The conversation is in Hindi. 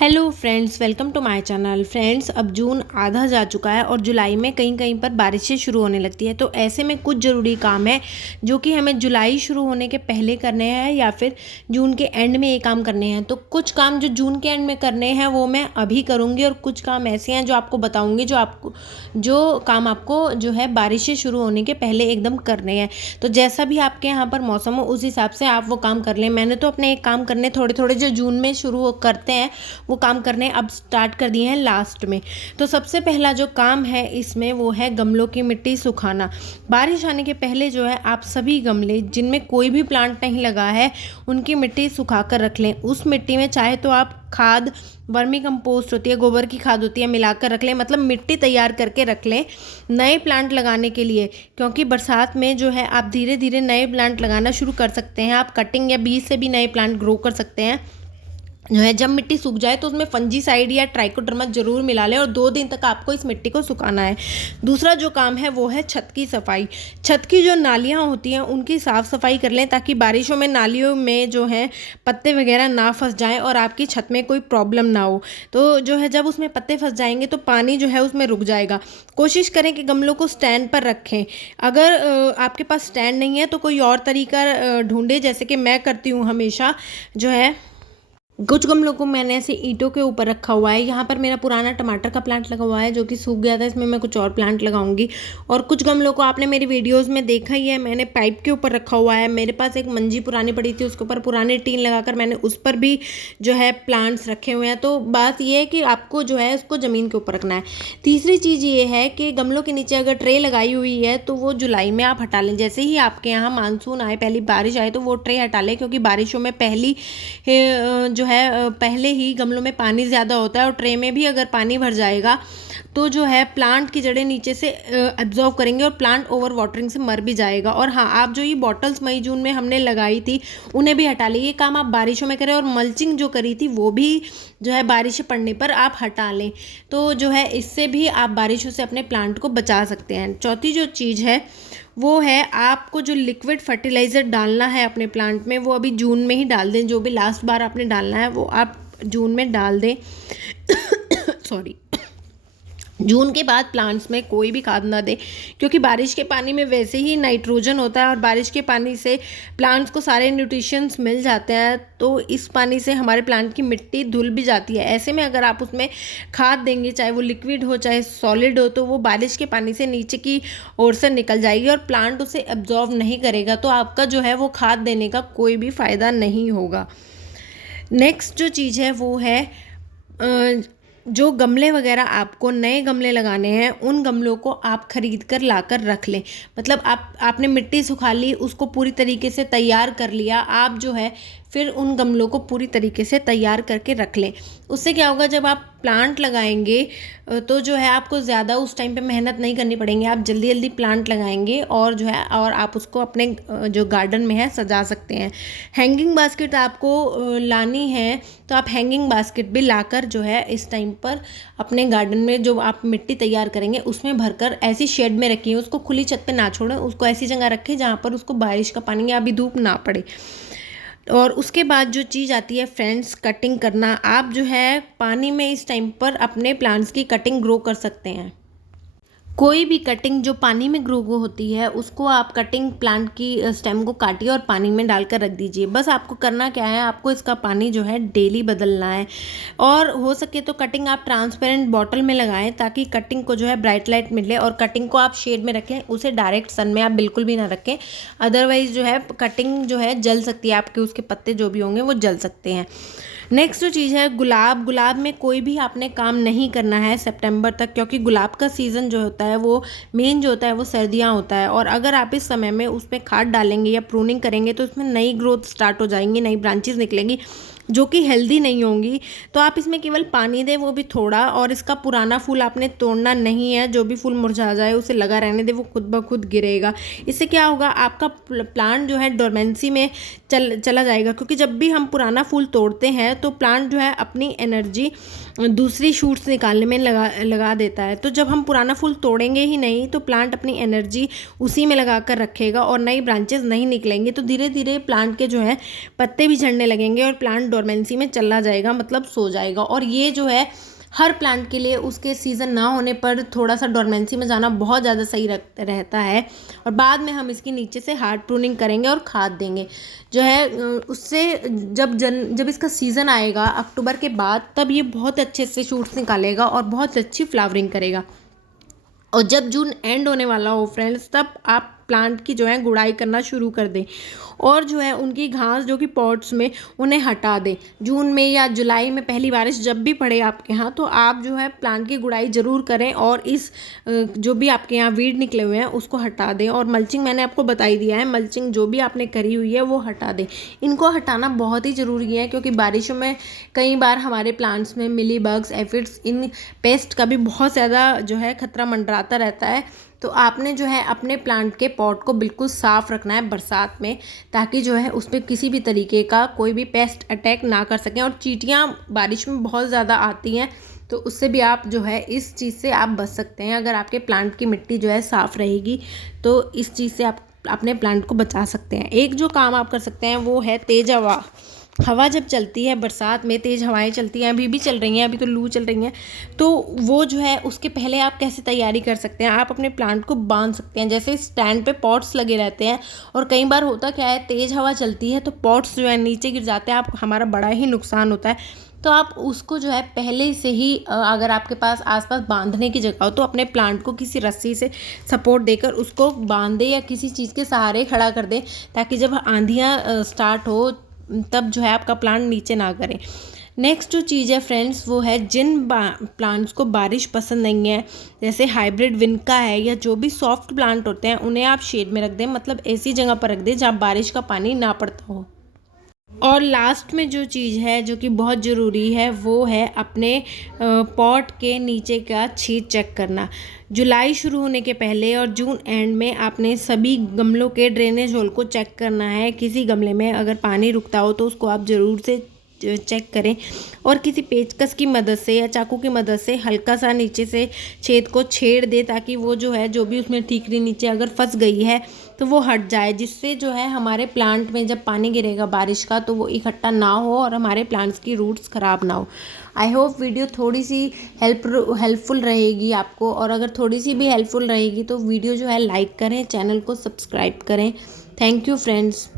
Hello friends, welcome to my channel. Friends, अब जून आधा जा चुका है और जुलाई में कहीं कहीं पर बारिशें शुरू होने लगती है। तो ऐसे में कुछ ज़रूरी काम है जो कि हमें जुलाई शुरू होने के पहले करने हैं या फिर जून के एंड में ये काम करने हैं। तो कुछ काम जो जून के एंड में करने हैं वो मैं अभी करूँगी और कुछ काम ऐसे हैं जो आपको बताऊँगी जो काम आपको जो है बारिशें शुरू होने के पहले एकदम करने हैं। तो जैसा भी आपके यहाँ पर मौसम हो उस हिसाब से आप वो काम कर लें। मैंने तो अपने एक काम करने थोड़े थोड़े जो जून में शुरू करते हैं वो काम करने अब स्टार्ट कर दिए हैं लास्ट में। तो सबसे पहला जो काम है इसमें वो है गमलों की मिट्टी सुखाना। बारिश आने के पहले जो है आप सभी गमले जिनमें कोई भी प्लांट नहीं लगा है उनकी मिट्टी सुखा कर रख लें। उस मिट्टी में चाहे तो आप खाद, वर्मी कंपोस्ट होती है, गोबर की खाद होती है, मिलाकर रख लें। मतलब मिट्टी तैयार करके रख लें नए प्लांट लगाने के लिए, क्योंकि बरसात में जो है आप धीरे धीरे नए प्लांट लगाना शुरू कर सकते हैं। आप कटिंग या बीज से भी नए प्लांट ग्रो कर सकते हैं। जो है जब मिट्टी सूख जाए तो उसमें फंजीसाइड या ट्राइकोडर्मा जरूर मिला लें और 2 दिन तक आपको इस मिट्टी को सुखाना है। दूसरा जो काम है वो है छत की सफाई। छत की जो नालियाँ होती हैं उनकी साफ़ सफाई कर लें ताकि बारिशों में नालियों में जो है पत्ते वगैरह ना फंस जाएं और आपकी छत में कोई प्रॉब्लम ना हो। तो जो है जब उसमें पत्ते फंस जाएंगे तो पानी जो है उसमें रुक जाएगा। कोशिश करें कि गमलों को स्टैंड पर रखें। अगर आपके पास स्टैंड नहीं है तो कोई और तरीका ढूंढे, जैसे कि मैं करती हूँ हमेशा। जो है कुछ गमलों को मैंने ऐसे ईंटों के ऊपर रखा हुआ है। यहाँ पर मेरा पुराना टमाटर का प्लांट लगा हुआ है जो कि सूख गया था, इसमें मैं कुछ और प्लांट लगाऊंगी। और कुछ गमलों को आपने मेरी वीडियोस में देखा ही है, मैंने पाइप के ऊपर रखा हुआ है। मेरे पास एक मंजी पुरानी पड़ी थी, उसके ऊपर पुरानी टीन लगाकर मैंने उस पर भी जो है प्लांट्स रखे हुए हैं। तो बात यह है कि आपको जो है उसको ज़मीन के ऊपर रखना है। तीसरी चीज़ ये है कि गमलों के नीचे अगर ट्रे लगाई हुई है तो वो जुलाई में आप हटा लें। जैसे ही आपके यहाँ मानसून आए, पहली बारिश आए, तो वो ट्रे हटा लें, क्योंकि बारिशों में जो है पहले ही गमलों में पानी ज़्यादा होता है और ट्रे में भी अगर पानी भर जाएगा तो जो है प्लांट की जड़ें नीचे से एब्जॉर्व करेंगे और प्लांट ओवर वाटरिंग से मर भी जाएगा। और हाँ, आप जो ये बॉटल्स मई जून में हमने लगाई थी उन्हें भी हटा लें। ये काम आप बारिशों में करें और मल्चिंग जो करी थी वो भी जो है बारिश पड़ने पर आप हटा लें। तो जो है इससे भी आप बारिशों से अपने प्लांट को बचा सकते हैं। चौथी जो चीज़ है वो है आपको जो लिक्विड फर्टिलाइज़र डालना है अपने प्लांट में वो अभी जून में ही डाल दें। जो भी लास्ट बार आपने डालना है वो आप जून में डाल दें। सॉरी, जून के बाद प्लांट्स में कोई भी खाद ना दें, क्योंकि बारिश के पानी में वैसे ही नाइट्रोजन होता है और बारिश के पानी से प्लांट्स को सारे न्यूट्रिशंस मिल जाते हैं। तो इस पानी से हमारे प्लांट की मिट्टी धुल भी जाती है। ऐसे में अगर आप उसमें खाद देंगे, चाहे वो लिक्विड हो चाहे सॉलिड हो, तो वो बारिश के पानी से नीचे की ओर से निकल जाएगी और प्लांट उसे एब्जॉर्व नहीं करेगा। तो आपका जो है वो खाद देने का कोई भी फ़ायदा नहीं होगा। नेक्स्ट जो चीज़ है वो है जो गमले वगैरह आपको नए गमले लगाने हैं उन गमलों को आप खरीद कर लाकर रख लें। मतलब आपने मिट्टी सुखा ली, उसको पूरी तरीके से तैयार कर लिया, आप जो है फिर उन गमलों को पूरी तरीके से तैयार करके रख लें। उससे क्या होगा, जब आप प्लांट लगाएंगे तो जो है आपको ज़्यादा उस टाइम पे मेहनत नहीं करनी पड़ेंगे। आप जल्दी जल्दी प्लांट लगाएंगे और जो है और आप उसको अपने जो गार्डन में है सजा सकते हैं। हैंगिंग बास्केट आपको लानी है तो आप हैंगिंग बास्केट भी लाकर जो है इस टाइम पर अपने गार्डन में जो आप मिट्टी तैयार करेंगे उसमें भरकर ऐसी शेड में रखिए। उसको खुली छत पे ना छोड़ें, उसको ऐसी जगह रखें जहाँ पर उसको बारिश का पानी या अभी धूप ना पड़े। और उसके बाद जो चीज़ आती है फ्रेंड्स, कटिंग करना। आप जो है पानी में इस टाइम पर अपने प्लांट्स की कटिंग ग्रो कर सकते हैं। कोई भी कटिंग जो पानी में ग्रो होती है उसको आप कटिंग प्लांट की स्टेम को काटिए और पानी में डालकर रख दीजिए। बस आपको करना क्या है, आपको इसका पानी जो है डेली बदलना है। और हो सके तो कटिंग आप ट्रांसपेरेंट बॉटल में लगाएं ताकि कटिंग को जो है ब्राइट लाइट मिले। और कटिंग को आप शेड में रखें, उसे डायरेक्ट सन में आप बिल्कुल भी ना रखें, अदरवाइज जो है कटिंग जो है जल सकती है, आपके उसके पत्ते जो भी होंगे वो जल सकते हैं। नेक्स्ट जो चीज़ है गुलाब में कोई भी आपने काम नहीं करना है सितंबर तक, क्योंकि गुलाब का सीज़न जो होता है वो मेन जो होता है वो सर्दियाँ होता है। और अगर आप इस समय में उसमें खाद डालेंगे या प्रूनिंग करेंगे तो उसमें नई ग्रोथ स्टार्ट हो जाएंगी, नई ब्रांचेस निकलेंगी जो कि हेल्दी नहीं होंगी। तो आप इसमें केवल पानी दें, वो भी थोड़ा, और इसका पुराना फूल आपने तोड़ना नहीं है। जो भी फूल मुरझा जाए उसे लगा रहने दें, वो खुद ब खुद गिरेगा। इससे क्या होगा, आपका प्लांट जो है डोरमेंसी में चला जाएगा। क्योंकि जब भी हम पुराना फूल तोड़ते हैं तो प्लांट जो है अपनी एनर्जी दूसरी शूट्स निकालने में लगा देता है। तो जब हम पुराना फूल तोड़ेंगे ही नहीं तो प्लांट अपनी एनर्जी उसी में लगा कर रखेगा और नई ब्रांचेस नहीं निकलेंगे। तो धीरे धीरे प्लांट के जो है पत्ते भी झड़ने लगेंगे और प्लांट डोरमेंसी में चला जाएगा, मतलब सो जाएगा। और ये जो है हर प्लांट के लिए उसके सीज़न ना होने पर थोड़ा सा डोरमेंसी में जाना बहुत ज़्यादा सही रहता है। और बाद में हम इसकी नीचे से हार्ड प्रूनिंग करेंगे और खाद देंगे जो है उससे जब इसका सीज़न आएगा अक्टूबर के बाद, तब ये बहुत अच्छे से शूट्स निकालेगा और बहुत अच्छी फ्लावरिंग करेगा। और जब जून एंड होने वाला हो फ्रेंड्स, तब आप प्लांट की जो है गुड़ाई करना शुरू कर दें और जो है उनकी घास जो कि पॉट्स में, उन्हें हटा दें। जून में या जुलाई में पहली बारिश जब भी पड़े आपके यहाँ, तो आप जो है प्लांट की गुड़ाई ज़रूर करें और इस जो भी आपके यहाँ वीड निकले हुए हैं उसको हटा दें। और मल्चिंग मैंने आपको बता ही दिया है, मल्चिंग जो भी आपने करी हुई है वो हटा दें। इनको हटाना बहुत ही ज़रूरी है क्योंकि बारिशों में कई बार हमारे प्लांट्स में मिली बग्स, एफिड्स, इन पेस्ट का भी बहुत ज़्यादा जो है खतरा मंडराता रहता है। तो आपने जो है अपने प्लांट के पॉट को बिल्कुल साफ़ रखना है बरसात में, ताकि जो है उस पर किसी भी तरीके का कोई भी पेस्ट अटैक ना कर सकें। और चींटियाँ बारिश में बहुत ज़्यादा आती हैं, तो उससे भी आप जो है इस चीज़ से आप बच सकते हैं। अगर आपके प्लांट की मिट्टी जो है साफ़ रहेगी तो इस चीज़ से आप अपने प्लांट को बचा सकते हैं। एक जो काम आप कर सकते हैं वो है तेज़ हवा जब चलती है बरसात में, तेज़ हवाएं चलती हैं, अभी भी चल रही हैं, अभी तो लू चल रही हैं, तो वो जो है उसके पहले आप कैसे तैयारी कर सकते हैं, आप अपने प्लांट को बांध सकते हैं। जैसे स्टैंड पे पॉट्स लगे रहते हैं और कई बार होता क्या है, तेज़ हवा चलती है तो पॉट्स जो है नीचे गिर जाते हैं, हमारा बड़ा ही नुकसान होता है। तो आप उसको जो है पहले से ही अगर आपके पास आसपास बांधने की जगह हो तो अपने प्लांट को किसी रस्सी से सपोर्ट देकर उसको बांध दें या किसी चीज़ के सहारे खड़ा कर दें, ताकि जब आंधियाँ स्टार्ट हो तब जो है आपका प्लांट नीचे ना करें। नेक्स्ट जो चीज़ है फ्रेंड्स वो है, जिन प्लांट्स को बारिश पसंद नहीं है, जैसे हाइब्रिड विनका है या जो भी सॉफ्ट प्लांट होते हैं, उन्हें आप शेड में रख दें, मतलब ऐसी जगह पर रख दें जहाँ बारिश का पानी ना पड़ता हो। और लास्ट में जो चीज़ है जो कि बहुत ज़रूरी है वो है अपने पॉट के नीचे का छेद चेक करना। जुलाई शुरू होने के पहले और जून एंड में आपने सभी गमलों के ड्रेनेज होल को चेक करना है। किसी गमले में अगर पानी रुकता हो तो उसको आप ज़रूर से चेक करें और किसी पेचकस की मदद से या चाकू की मदद से हल्का सा नीचे से छेद को छेड़ दे, ताकि वो जो है जो भी उसमें ठीकरी नीचे अगर फंस गई है तो वो हट जाए, जिससे जो है हमारे प्लांट में जब पानी गिरेगा बारिश का तो वो इकट्ठा ना हो और हमारे प्लांट्स की रूट्स ख़राब ना हो। आई होप वीडियो थोड़ी सी हेल्पफुल रहेगी आपको, और अगर थोड़ी सी भी हेल्पफुल रहेगी तो वीडियो जो है लाइक करें, चैनल को सब्सक्राइब करें। Thank you friends.